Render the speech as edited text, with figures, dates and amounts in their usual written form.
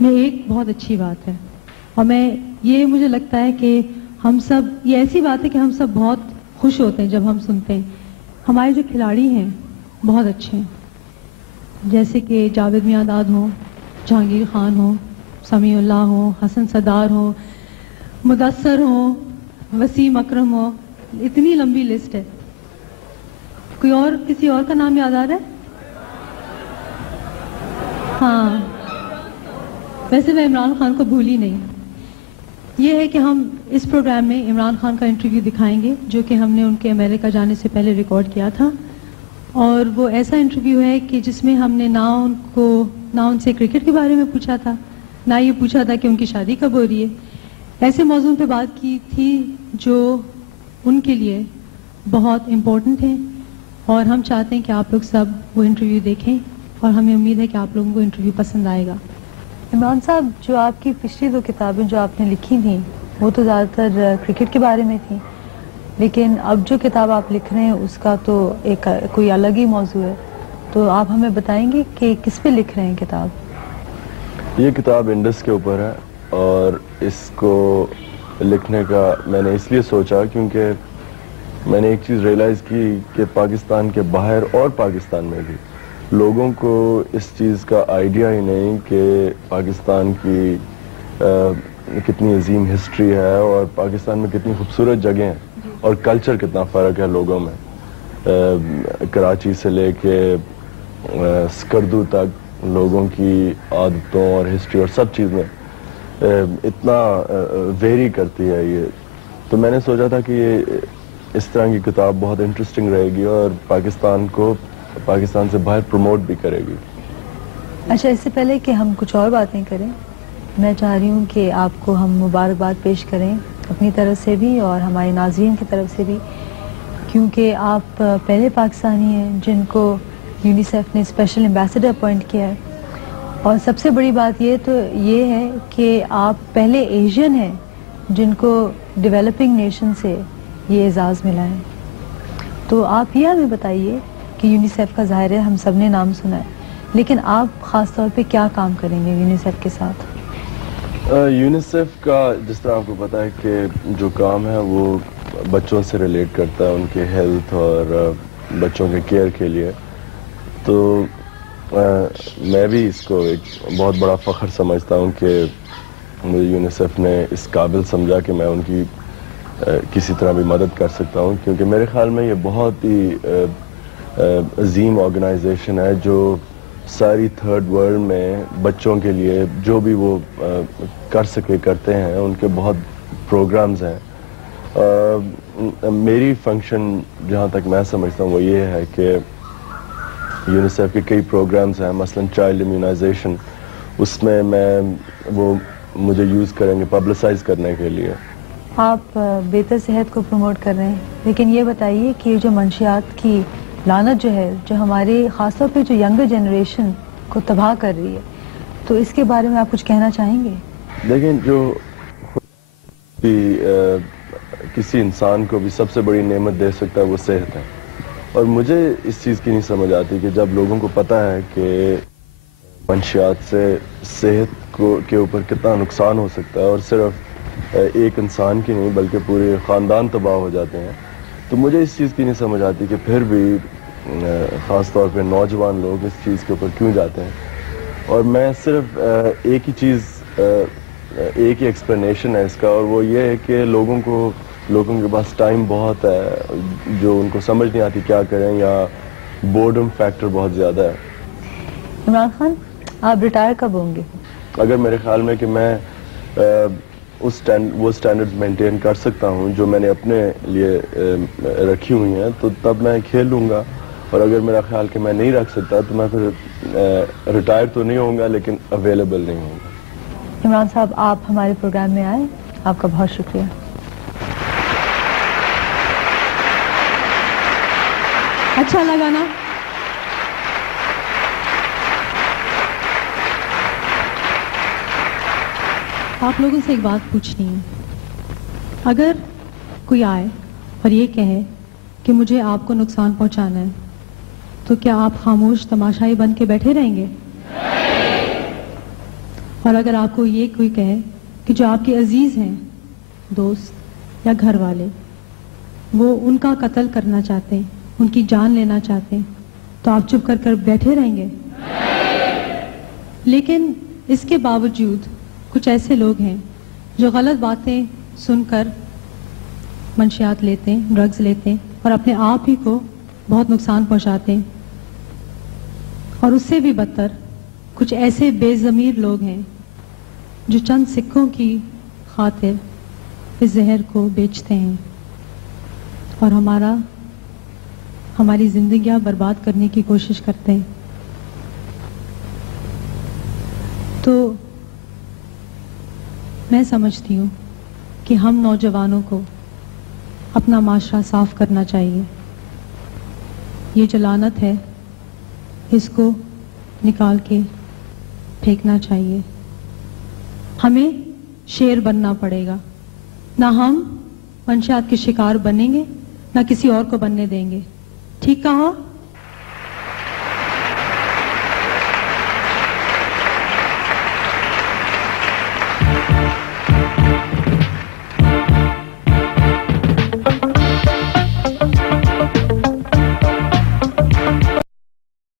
میں ایک بہت اچھی بات ہے، اور یہ مجھے لگتا ہے کہ ہم سب، یہ ایسی بات ہے کہ ہم سب بہت خوش ہوتے ہیں جب ہم سنتے ہیں ہمارے جو کھلاڑی ہیں بہت اچھے ہیں، جیسے کہ جاوید میاں ہوں، جہانگیر خان ہوں، سمیع اللہ ہوں، حسن صدار ہوں، مدثر ہوں، وسیم اکرم ہو، اتنی لمبی لسٹ ہے. کوئی اور کسی اور کا نام یاد آ رہا ہے؟ ہاں، ویسے میں عمران خان کو بھولی نہیں. یہ ہے کہ ہم اس پروگرام میں عمران خان کا انٹرویو دکھائیں گے جو کہ ہم نے ان کے امریکہ جانے سے پہلے ریکارڈ کیا تھا، اور وہ ایسا انٹرویو ہے کہ جس میں ہم نے نہ ان سے کرکٹ کے بارے میں پوچھا تھا، نہ یہ پوچھا تھا کہ ان کی شادی کب ہو رہی ہے. ایسے موضوع پہ بات کی تھی جو ان کے لیے بہت امپورٹنٹ ہیں، اور ہم چاہتے ہیں کہ آپ لوگ سب وہ انٹرویو دیکھیں، اور ہمیں امید ہے کہ آپ لوگوں کو انٹرویو پسند آئے گا. عمران صاحب، جو آپ کی پچھلی 2 کتابیں جو آپ نے لکھی تھیں وہ تو زیادہ تر کرکٹ کے بارے میں تھیں، لیکن اب جو کتاب آپ لکھ رہے ہیں اس کا تو ایک کوئی الگ ہی موضوع ہے، تو آپ ہمیں بتائیں گے کہ کس پہ لکھ رہے ہیں کتاب؟ یہ کتاب انڈس کے اوپر ہے، اور اس کو لکھنے کا میں نے اس لیے سوچا کیونکہ میں نے ایک چیز ریئلائز کی کہ پاکستان کے باہر اور پاکستان میں بھی لوگوں کو اس چیز کا آئیڈیا ہی نہیں کہ پاکستان کی کتنی عظیم ہسٹری ہے، اور پاکستان میں کتنی خوبصورت جگہیں ہیں، اور کلچر کتنا فرق ہے لوگوں میں. کراچی سے لے کے سکردو تک لوگوں کی عادتوں اور ہسٹری اور سب چیز میں اتنا ویری کرتی ہے یہ. تو میں نے سوچا تھا کہ یہ اس طرح کی کتاب بہت انٹرسٹنگ رہے گی اور پاکستان کو پاکستان سے باہر پروموٹ بھی کرے گی. اچھا، اس سے پہلے کہ ہم کچھ اور باتیں کریں، میں چاہ رہی ہوں کہ آپ کو ہم مبارکباد پیش کریں اپنی طرف سے بھی اور ہمارے ناظرین کی طرف سے بھی، کیونکہ آپ پہلے پاکستانی ہیں جن کو یونیسیف نے اسپیشل ایمبیسڈر اپوائنٹ کیا ہے، اور سب سے بڑی بات یہ ہے کہ آپ پہلے ایشین ہیں جن کو ڈیولپنگ نیشن سے یہ اعزاز ملا ہے. تو آپ یہ ہمیں بتائیے کہ یونیسیف کا ظاہر ہے ہم سب نے نام سنا ہے، لیکن آپ خاص طور پہ کیا کام کریں گے یونیسیف کے ساتھ؟ یونیسیف کا جس طرح آپ کو پتا ہے کہ جو کام ہے وہ بچوں سے ریلیٹ کرتا ہے، ان کے ہیلتھ اور بچوں کے کیئر کے لیے. تو میں بھی اس کو ایک بہت بڑا فخر سمجھتا ہوں کہ مجھے یونیسیف نے اس قابل سمجھا کہ میں ان کی کسی طرح بھی مدد کر سکتا ہوں، کیونکہ میرے خیال میں یہ بہت ہی عظیم آرگنائزیشن ہے جو ساری تھرڈ ورلڈ میں بچوں کے لیے جو بھی وہ کر سکے کرتے ہیں. ان کے بہت پروگرامز ہیں. میری فنکشن جہاں تک میں سمجھتا ہوں وہ یہ ہے کہ یونیسیف کے کئی پروگرامز ہیں، مثلا چائلڈ امیونائزیشن، اس میں وہ مجھے یوز کریں گے پبلسائز کرنے کے لیے. آپ بہتر صحت کو پروموٹ کر رہے ہیں، لیکن یہ بتائیے کہ جو منشیات کی لعنت جو ہے، جو ہماری خاص طور پہ جو ینگر جنریشن کو تباہ کر رہی ہے، تو اس کے بارے میں آپ کچھ کہنا چاہیں گے؟ لیکن جو کسی انسان کو بھی سب سے بڑی نعمت دے سکتا ہے وہ صحت ہے، اور مجھے اس چیز کی نہیں سمجھ آتی کہ جب لوگوں کو پتہ ہے کہ منشیات سے صحت کے اوپر کتنا نقصان ہو سکتا ہے، اور صرف ایک انسان کی نہیں بلکہ پورے خاندان تباہ ہو جاتے ہیں، تو مجھے اس چیز کی نہیں سمجھ آتی کہ پھر بھی خاص طور پہ نوجوان لوگ اس چیز کے اوپر کیوں جاتے ہیں. اور میں صرف ایک ہی ایکسپلینیشن ہے اس کا، اور وہ یہ ہے کہ لوگوں کے پاس ٹائم بہت ہے جو ان کو سمجھ نہیں آتی کیا کریں، یا بورڈم فیکٹر بہت زیادہ ہے. عمران خان، آپ ریٹائر کب ہوں گے؟ اگر میرے خیال میں کہ میں وہ سٹینڈرڈ مینٹین کر سکتا ہوں جو میں نے اپنے لیے رکھی ہوئی ہیں تو تب میں کھیل لوں گا، اور اگر میرا خیال کہ میں نہیں رکھ سکتا تو میں پھر ریٹائر تو نہیں ہوں گا لیکن اویلیبل نہیں ہوں گا. عمران صاحب، آپ ہمارے پروگرام میں آئے، آپ کا بہت شکریہ. اچھا لگا نا؟ آپ لوگوں سے ایک بات پوچھنی ہے، اگر کوئی آئے اور یہ کہے کہ مجھے آپ کو نقصان پہنچانا ہے تو کیا آپ خاموش تماشائی بن کے بیٹھے رہیں گے؟ اور اگر آپ کو یہ کوئی کہے کہ جو آپ کے عزیز ہیں، دوست یا گھر والے، وہ ان کا قتل کرنا چاہتے ہیں، ان کی جان لینا چاہتے ہیں، تو آپ چپ کر بیٹھے رہیں گے؟ لیکن اس کے باوجود کچھ ایسے لوگ ہیں جو غلط باتیں سن کر منشیات لیتے ہیں، ڈرگز لیتے ہیں اور اپنے آپ ہی کو بہت نقصان پہنچاتے ہیں. اور اس سے بھی بدتر کچھ ایسے بے ضمیر لوگ ہیں جو چند سکوں کی خاطر اس زہر کو بیچتے ہیں اور ہماری زندگیاں برباد کرنے کی کوشش کرتے ہیں. تو میں سمجھتی ہوں کہ ہم نوجوانوں کو اپنا معاشرہ صاف کرنا چاہیے. یہ جو لعنت ہے اس کو نکال کے پھینکنا چاہیے. ہمیں شیر بننا پڑے گا. نہ ہم منشیات کے شکار بنیں گے، نہ کسی اور کو بننے دیں گے. ٹھیک کہا؟